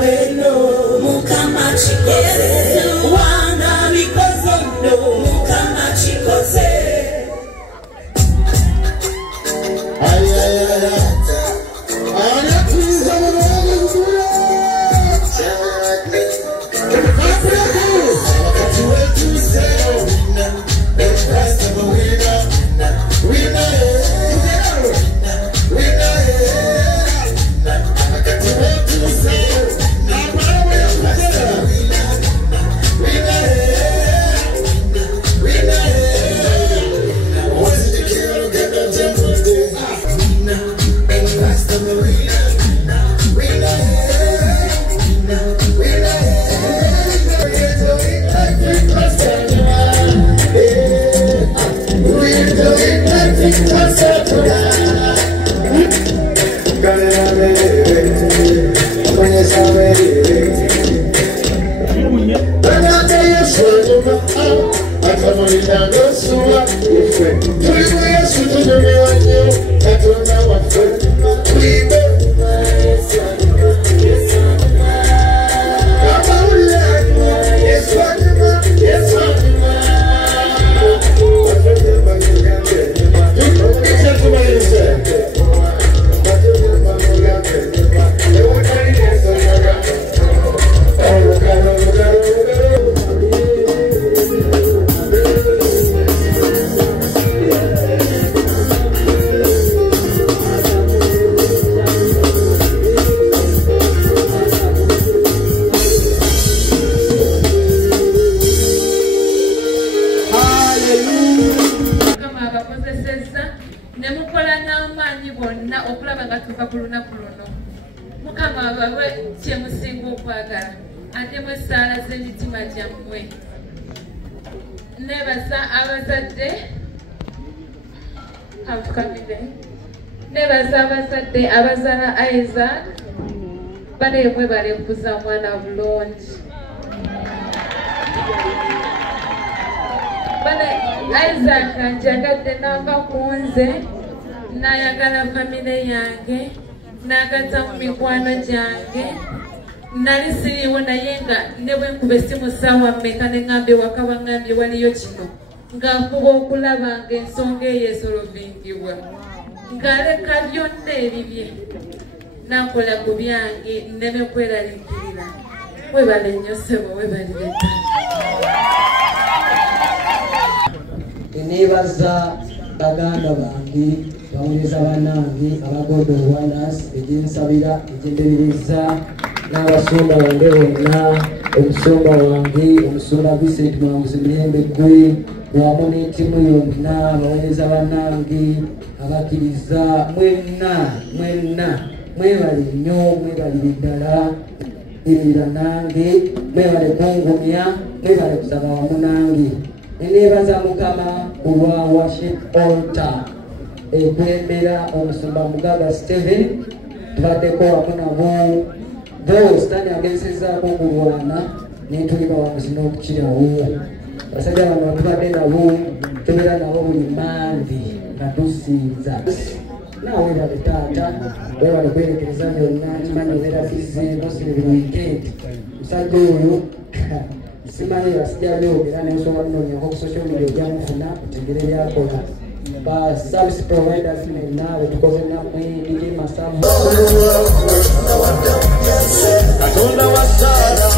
beno mukama chikoze wana bikozo no mukama chikoze ay ay ay ana tuza mwana wakati wetu sasa the price of a winner winner abazana Isaac banemwe balekuza mwana bulungi bane Isaac njagadde nava kunze nayagala famile yange nagata mu mikwano gyange nali siriwo naye nga ne bwe nkube simu ssaawa mmeka ne ŋŋambye waka baŋŋambye waliyo kino ng'akuba okulaba ng'ensonga eyo esolvingibwa ngaleka byonna ebibye nakola ku byange nneme kweraliikirira webale nnyo ssebo webalire nebaza baganda bange bawuliriza bannange abagodo owanas egyensabira egyemberereza n'abasumba bange bonna omusumba wange omusumba Vincent Mwanguzi Mirembe gwe wamu n'ettimu yonna abawuliriza bannange abakkiriza mwenna mwebale nnyo mwebalire ddala ebira nange mwebale kungumya mwebale kusaba wamu nange neneebaza Mukama olwa worship altar ekwembera omusumba Mugaga Stephen tubaddeko wamu nabo bo sitani agezezaako okulwana netuli bawamuzi n'okukirawo basajja bano tubadde nabo tubeera nabo buli mandi nga tusinza nawe webale taata webale kwerekereza byonna kimanyi obeera bize nosire buli weekend musajja oyo simanyi basijja byogera nensobola kunoonyako ku social media ojamufuna otegere byakola ba service providers mwenna betukoze nammwe DJ Masamu Katonda wa Sara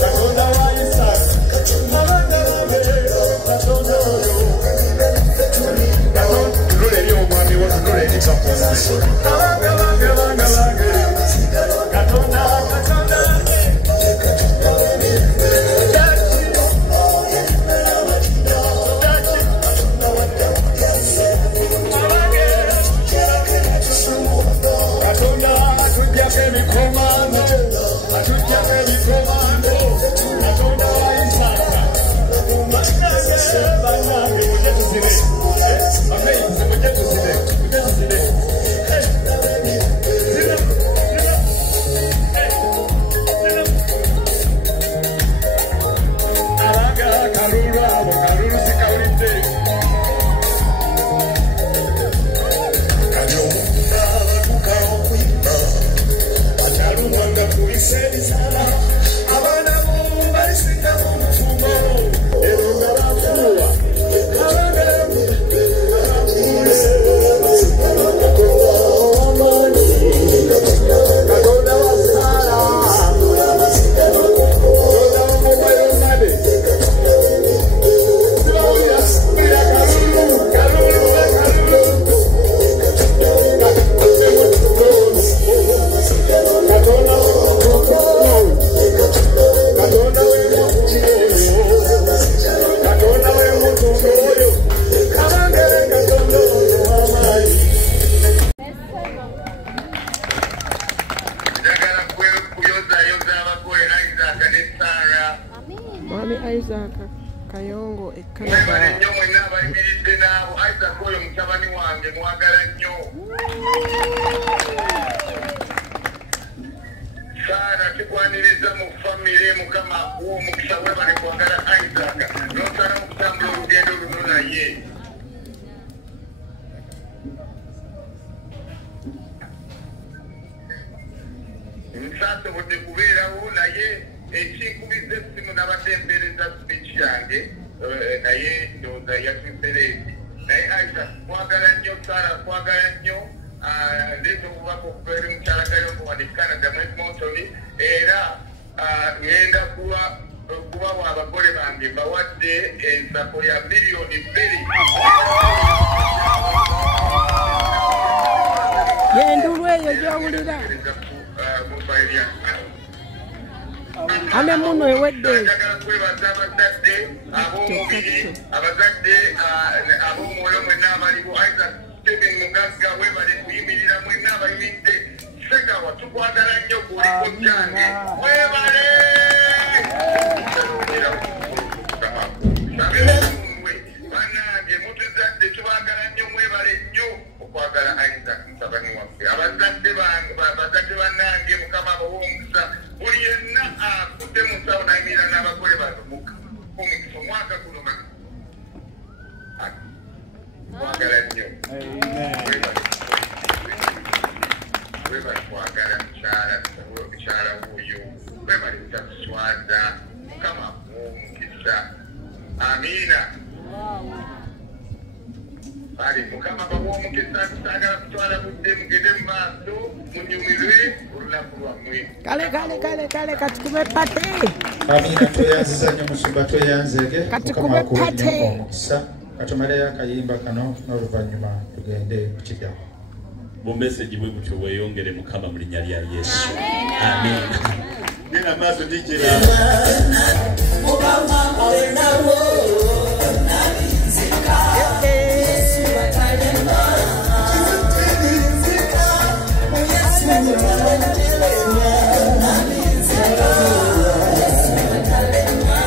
Katonda wa Isaac Katonda Come on. Isaac Kayongo Ekana Sara tukwaniriza mu family mukama uwo mukisha we bali kwagala Isaac notara mukutambula urugendo luno naye nsase bode kubeerawo naye ekikubize simu n'abatembereza speech yange naye ndoza yatuserezi naye Isaac kwagala nnyo Sara kwagala nnyo lezo kubako kubere mukyala Kayongo wano Canada mu Edmonton era ngenda kubawa abagole bange bawadde ensako ya miliyoni 2 yendulwe eyo gyowulira ame muno ewedde kwebaza abazadde ab'omubiri abazadde ab'omwoyo mwenna abaliwo Isaac Steven Mugagga webale kuyimirira mwenna abayimiridde Segawa tukwagala nnyo kuliko kyange webale banange mutuzadde tubagala nnyo mwebale nnyo okwagala Isaac mutabani waffe abazadde bannange mukama abawa omukisa buli yenna akudde mu nsawo nayimirira n'abagole bano omukisa omwaka guno kwagala nnyo webale kwagala mukyala wuuyo webale butaswaza mukama omukisa amiina bali mukama bawa omukisa tusagala kutwala budde mugende mu maaso munyumirwe olunaku lwammwe kale katukube pate amiina tweyanziza nnyo musumba tweyanzege mukama akuwe nnyo omukisa katumaleyo akayimba kano n'oluvannyuma tugende ku kiddamu bumeseji bwe butyo bweyongere mukama mu linnya lya Yesu amen nina maaso dijira mukama olenawo nabinzika Yesu batalema nabinzika Yesu batalema nabinzika Yesu batalema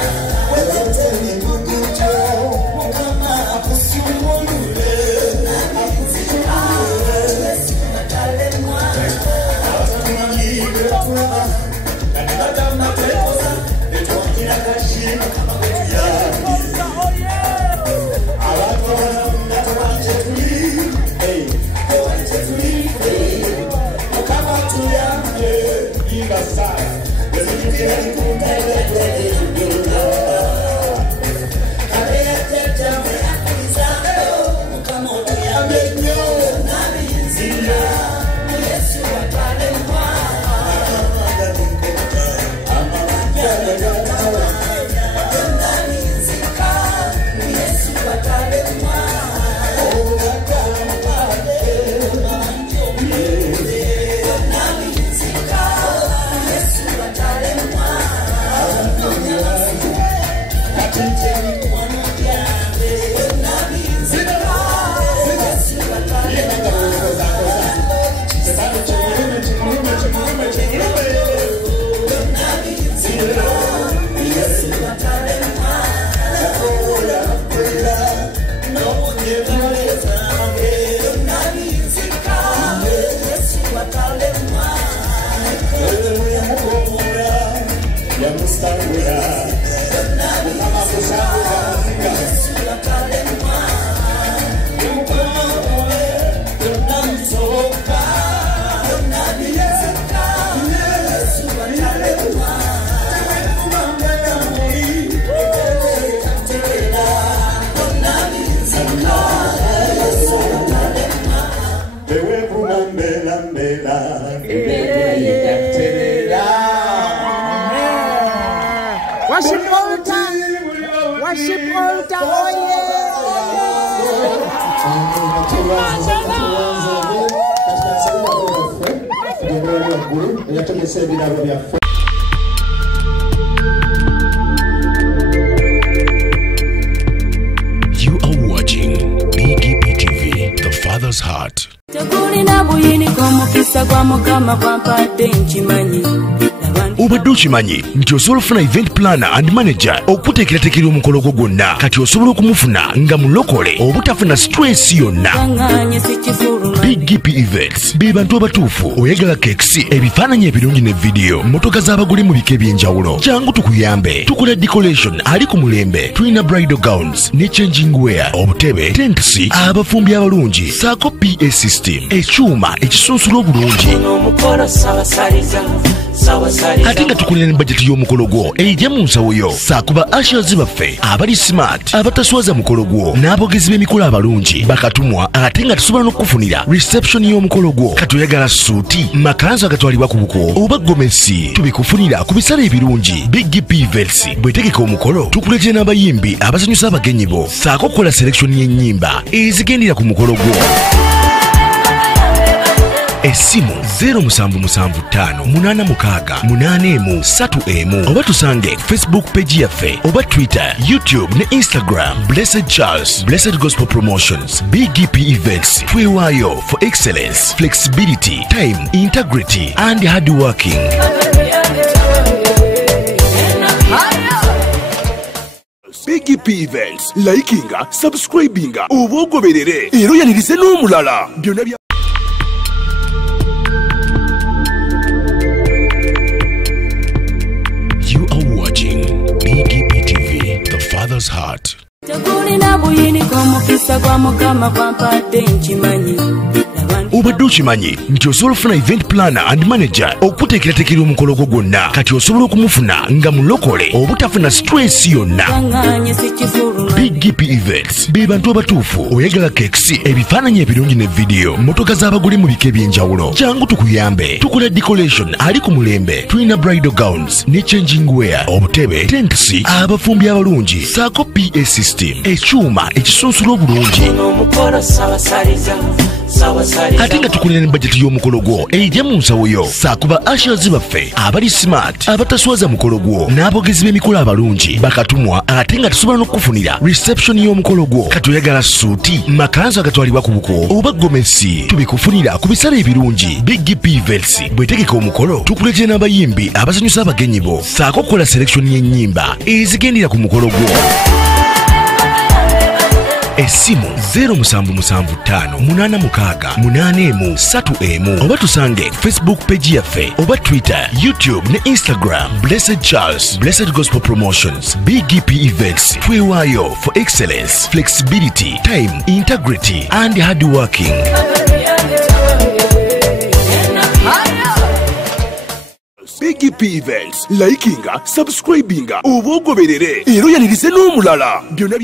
weteni mukucho mukama akusumulule nabinzika Yesu batalema Worship altar. Worship altar. Oh yeah. You are watching BGP TV, The Father's Heart. Obadde okimanyi nti osobola okufuna event planner and manager okuteekerateekera omukolo gwo gwonna kati osobola okumufuna nga mulokole obutafuna stress yonna. BGP Events be bantu abatuufu oyagala cakes, ebifaananyi ebirungi ne video, motoka z'abagole mu bika eby'enjawulo. Jangu tukuyambe, tukola decoration ali ku mulembe, tulina bridal gowns ne changing wear, obutebe, tents, abafumbi abalungi, saako PA system, ekyuma ekisunsula obulungi. Ate nga tukulira ne budget y'omukolo gwo ejja mu nsawo yo. Saakuba ushers baffe abali smart, abataswaza mukolo gwo, n'abogezi b'emikolo abalungi bakatumwa, ate nga tusobola n'okufunira reception y'omukolo gwo. Kati oyagala suuti, makanzu agatwalibwa ku buko oba gomesi, tubikufunira ku bisale ebirungi. BGP Events bwetegeka omukolo tukuletera n'abayimbi abasanyusa abagenyi bo, saako okukola selection y'ennyimba ezigendera ku mukolo gwo. Esimu 07758681 oba tusange Facebook page yaffe oba Twitter, YouTube ne Instagram. Blessed Charles, Blessed Gospel Promotions, BGP Events. Twewaayo for excellence, flexibility, time, integrity and hard working. BGP Events, likinga, subscribinga, obogoberere, ero yanirize n'omulala. Byonna bya You are watching BGP TV, The Father's Heart. Obadde okimanyi nti osobola okufuna event planner and manager okuteekerateekera omukolo gwo gwonna kati osobola okumufuna nga mulokole obutafuna stress yonna. BGP Events be bantu abatuufu oyagala cakes, ebifaananyi ebirungi ne video, motoka z'abagole mu bika eby'enjawulo. Jangu tukuyambe, tukola decoration ali ku mulembe, tulina bridal gowns ne changing wear, obutebe, tents, abafumbi abalungi, saako PA system, ekyuma ekisunsula obulungi. Ate nga tukulira ne budget y'omukolo gwo ejja mu nsawo yo. Saakuba ushers baffe abali smart, abataswaza mukolo gwo, n'abogezi b'emikolo abalungi bakatumwa, ate nga tusobola n'okufunira reception y'omukolo gwo. Kati oyagala suuti, makanzu agatwalibwa ku buko oba gomesi, tubikufunira ku bisale ebirungi. BGP Events bwetegeka omukolo tukuletera n'abayimbi abasanyusa abagenyi bo, saako okukola selection y'ennyimba ezigendera ku mukolo gwo. Esimu 07758681 oba tusange Facebook page yaffe oba Twitter, YouTube ne Instagram. Blessed Charles, Blessed Gospel Promotions, BGP Events. Twewaayo for excellence, flexibility, time, integrity and hard working. BGP Events, likinga, subscribinga, obogoberere, ero yanirize n'omulala. Byonna